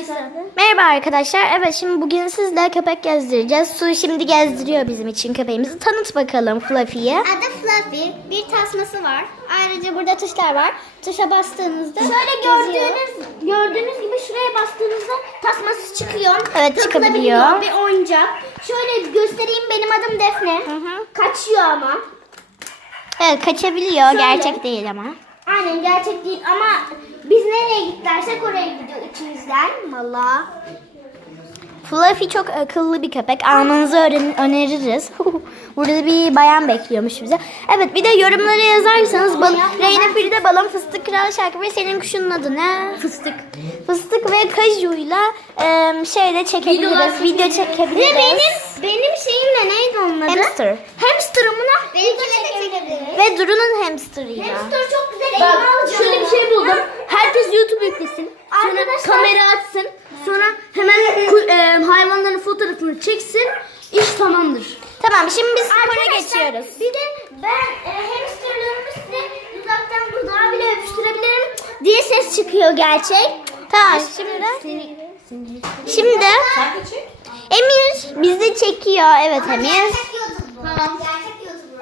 arkadaşlar. Merhaba arkadaşlar. Evet şimdi bugün sizle köpek gezdireceğiz. Su şimdi gezdiriyor bizim için köpeğimizi. Tanıt bakalım Fluffy'yi. Adı Fluffy. Bir tasması var. Ayrıca burada tuşlar var. Tuşa bastığınızda şöyle gördüğünüz gördüğünüz gibi şuraya bastığınızda tasması çıkıyor. Evet, çıkabiliyor. Bir oyuncak. Şöyle göstereyim benim adım Defne. hı. Kaçıyor ama. Evet kaçabiliyor. Şöyle. Gerçek değil ama. Aynen gerçek değil ama biz nereye git dersek oraya gidiyor içimizden. Valla. Fluffy çok akıllı bir köpek. Almanızı öğren- öneririz. Burada bir bayan bekliyormuş bize. Evet bir de yorumlara yazarsanız bal Reyna Frida Balon Fıstık Kral şarkı ve senin kuşunun adı ne? Fıstık. Fıstık ve kajuyla e, şeyde çekebiliriz. Video çekebiliriz. Ve benim benim şeyim ne neydi onun adı? Hamster. Hamster'ımla Benimkine de çekebiliriz. Ve Duru'nun hamsterıyla. Hamster çok güzel Bak şöyle bir şey buldum. Herkes YouTube yüklesin. Sonra kamera açsın. Fotoğrafını çeksin. İş tamamdır. Tamam şimdi biz spora Arkadaşlar, geçiyoruz. Bir de ben e, hamsterlarımı size uzaktan dudağa bile öpüştürebilirim diye ses çıkıyor gerçek. Tamam şimdi. Şimdi Emir bizi çekiyor. Evet Emir. Tamam.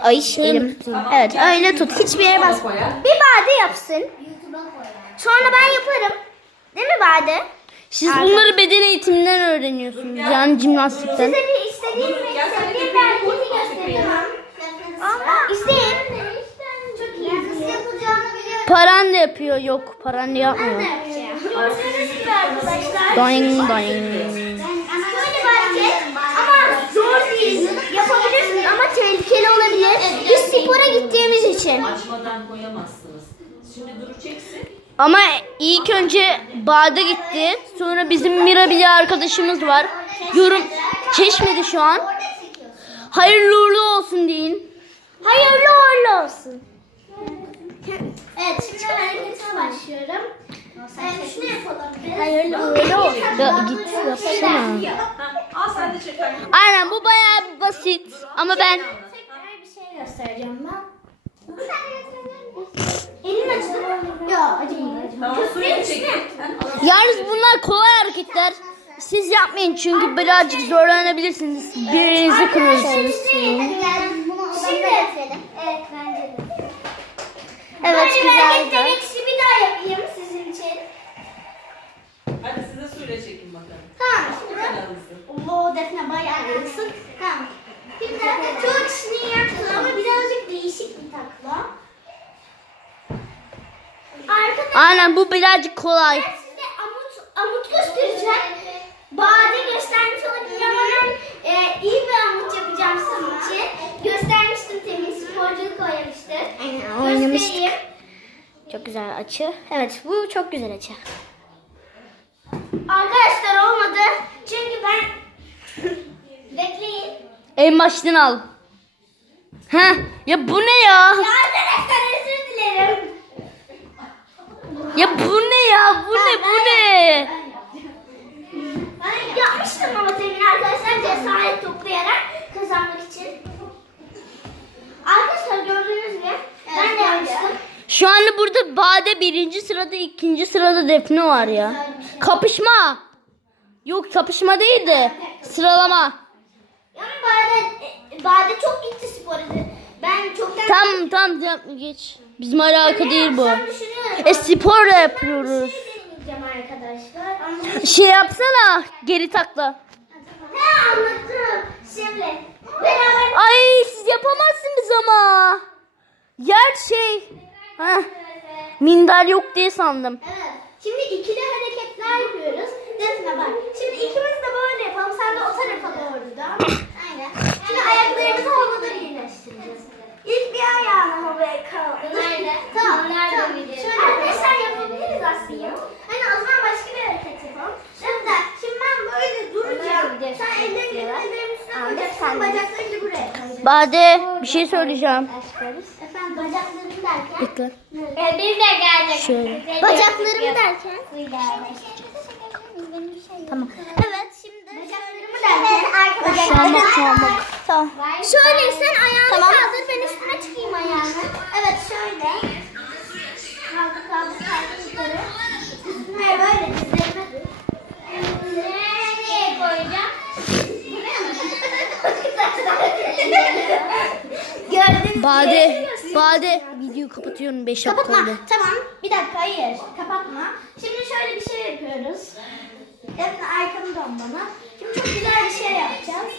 Ay elim. Evet öyle tut. Hiçbir yere basma. Bir bade yapsın. Sonra ben yaparım. Değil mi bade? Siz bunları beden eğitiminden öğreniyorsunuz. Yani jimnastikten. Size bir istediğim ve istediğim hareketi göstereyim. Ama isteyin. Çok iyi. Nasıl yapılacağını biliyorum. Paran da yapıyor. Yok paran da yapmıyor. Gördüğünüz gibi arkadaşlar. Doing doing. Böyle bir hareket ama zor değil. Yapabilirsiniz ama tehlikeli olabilir. Biz spora gittiğimiz için. Açmadan koyamazsınız. Şimdi Duru çeksin. Ama ilk önce Bade gitti. Sonra bizim Mirabili arkadaşımız var. Yorum çeşmedi şu an. Hayırlı uğurlu olsun deyin. Hayırlı uğurlu olsun. Evet şimdi başlıyorum. Evet şunu yapalım. Hayırlı uğurlu olsun. Ya git yapsana. Al sen de çek anne. Aynen bu bayağı basit. Ama ben Tekrar bir şey göstereceğim ben. Elin acıdı mı? Yok acımıyor acımıyor. Tamam suyunu çek. Yalnız bunlar kolay hareketler. Siz yapmayın çünkü birazcık zorlanabilirsiniz. Birinizi kırırsınız. Şimdi yapalım. Evet bence de. Evet bir hareket güzeldi. demek için bir daha yapayım sizin için. Hadi siz de suyla çekin bakalım. Tamam. Kanalınızı. Oo Defne bayağı iyisin. Tamam. Şimdi çok kişinin yaptığı ama birazcık değişik bir takla. Arkadaşlar Aynen bu birazcık kolay. ben size amut, amut göstereceğim. Bade göstermiş olabilir ama ben e, iyi bir amut yapacağım sizin için. Göstermiştim temin sporculuk oynamıştı. oynamıştık. Göstereyim. Çok güzel açı. Evet bu çok güzel açı. Arkadaşlar olmadı. Çünkü ben bekleyin. En baştan al. Heh, ya bu ne ya? Ya arkadaşlar özür dilerim. Ya bu ne ya? Bu ne? Bu ne? Ben yapmıştım ama temin arkadaşlar cesaret toplayarak kazanmak için. Arkadaşlar gördüğünüz gibi ben de yapmıştım. Şu anda burada Bade birinci sırada, ikinci sırada Defne var ya. Kapışma. Yok kapışma değil de sıralama. Yani Bade, Bade çok gitti spora. Ben çoktan... Tamam tamam tamam, geç. Bizim alaka değil bu. Düşünüyorum. E spor da yapıyoruz. şey arkadaşlar. Şey yapsana geri takla. He anladım. Şimdi beraber... Ay siz yapamazsınız ama. Yer şey. Heh, minder yok diye sandım. Evet. Şimdi ikili hareketler yapıyoruz. Defne bak. Şimdi ikimiz de böyle yapalım. Sen de o tarafa doğru da. Aynen. Şimdi ayaklarımızı havada birleştireceğiz. İlk bir ayağını havaya kaldır. Nerede? Tamam. Nerede tamam. Şöyle arkadaşlar yapabiliriz aslında. Hani o zaman başka bir hareket yapalım. Şimdi, şimdi ben böyle duracağım. Sen ellerini koyacaksın. Bacaklarını buraya koyacaksın. Bade bir şey söyleyeceğim. Efendim bacaklarını derken? Bekle. E, biz de geldik. Şöyle. Bacaklarımı derken? Tamam. Evet şimdi bacaklarımı derken Çalmak çalmak. Tamam. Şöyle sen ayağını kaldır ben üstüne çıkayım ayağını. Evet şöyle. Kaldır kaldır kaldır yukarı. Üstüne böyle dizlerine dur. Bade, Bade videoyu kapatıyorum 5 dakika Kapatma. oldu. Tamam. Bir dakika hayır. Kapatma. Şimdi şöyle bir şey yapıyoruz. Defne arkanı dön bana. Şimdi çok güzel bir şey yapacağız.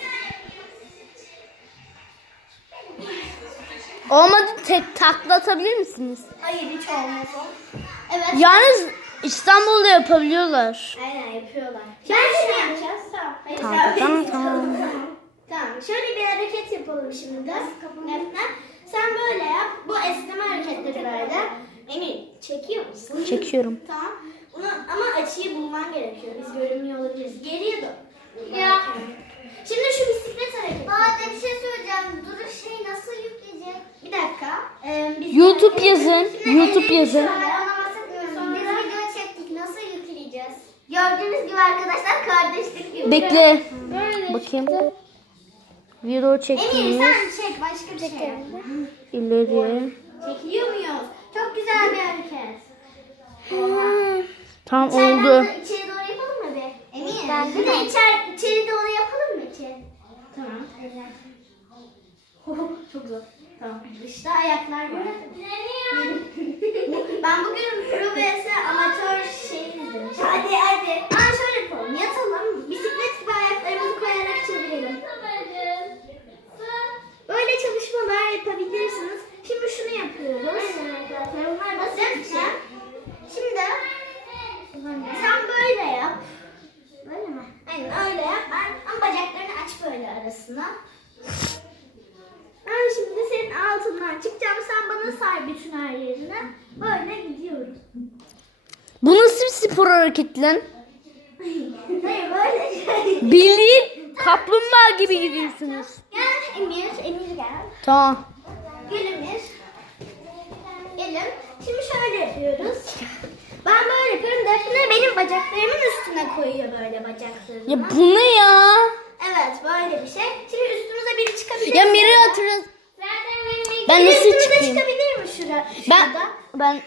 Olmadı tek takla misiniz? Hayır hiç olmaz. Evet. Yalnız İstanbul'da yapabiliyorlar. Aynen yapıyorlar. Ben şunu yapacağız. Tamam. Hayır, Tamam, sen- tamam, tamam. Tamam. Şöyle bir hareket yapalım şimdi. Defne. Sen böyle yap. Bu esneme hareketleri böyle. Emin çekiyor musun? Çekiyorum. Tamam. Bunu, ama açıyı bulman gerekiyor. Biz görünmüyor olabiliriz. Geriye dön. Ya. Şimdi şu bisiklet hareketi. Bade bir şey söyleyeceğim. Duru şey nasıl yükleyecek? Bir dakika. Ee, biz YouTube yazın. YouTube yazın. Biz video çektik. Nasıl yükleyeceğiz? Gördüğünüz gibi arkadaşlar Bekle. Bakayım. Video Emir çektiğimiz sen çek başka bir şey. ileri. Çekiliyor muyuz? Çok güzel bir hareket. Tam Sen oldu. de içeri doğru yapalım mı be? Emir. Ben bir de. de içeri, içeri doğru yapalım mı içeri? Tamam. Çok zor. Tamam. Dışta ayaklar var. ben bugün vs amatör şey izlemiştim. Hadi hadi. Aa şöyle yapalım. Yatalım. Bisiklet gibi ayaklarımızı koyarak çevirelim. Böyle çalışmalar yapabilirsiniz. Şimdi şunu yapıyoruz. Aynen arkadaşlar. Bunlar basit. Şimdi sen böyle yap. Böyle mi? Aynen öyle yap. Ben, ama bacaklarını aç böyle arasına. Ben şimdi senin altından çıkacağım. Sen bana sar bütün her yerine. Böyle gidiyoruz. Bu nasıl bir spor hareketi lan? Hayır böyle şey. Bildiğin kaplumbağa gibi gidiyorsunuz. Gel Emir, Emir gel. Tamam. Gel Emir. Gelin. Şimdi şöyle yapıyoruz. Ben böyle yapıyorum. Defne benim bacaklarımın üstüne koyuyor böyle bacaklarını. Ya bu ne ya? Evet böyle bir şey. Şimdi üstümüze biri çıkabilir Ya mi? Miri hatırlat. Ben Biri nasıl üstümüze çıkayım? çıkabilir mi şura? Ben şurada? ben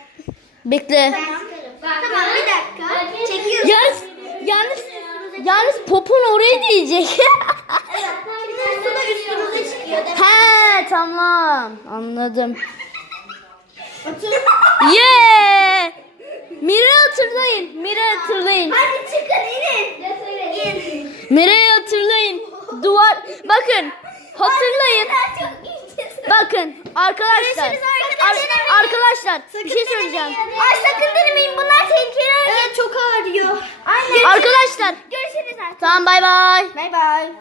bekle. Tamam. Tamam bir dakika. Çekiyorsun. Yalnız yalnız yalnız popon oraya değecek. Evet. Şimdi su da üstümüze çıkıyor. He tamam anladım. Otur. Yeah! Miri hatırlayın. Miri hatırlayın. Hadi çıkın inin. İn. Mire'yi hatırlayın. Duvar bakın. Hatırlayın. Bakın arkadaşlar. Ar- arkadaşlar. arkadaşlar bir şey söyleyeceğim. Ay sakın denemeyin. Bunlar tehlikeli hareket. Evet çok ağrıyor. Aynen. Arkadaşlar Görüşürüz artık. tamam bay bay. Bay bay.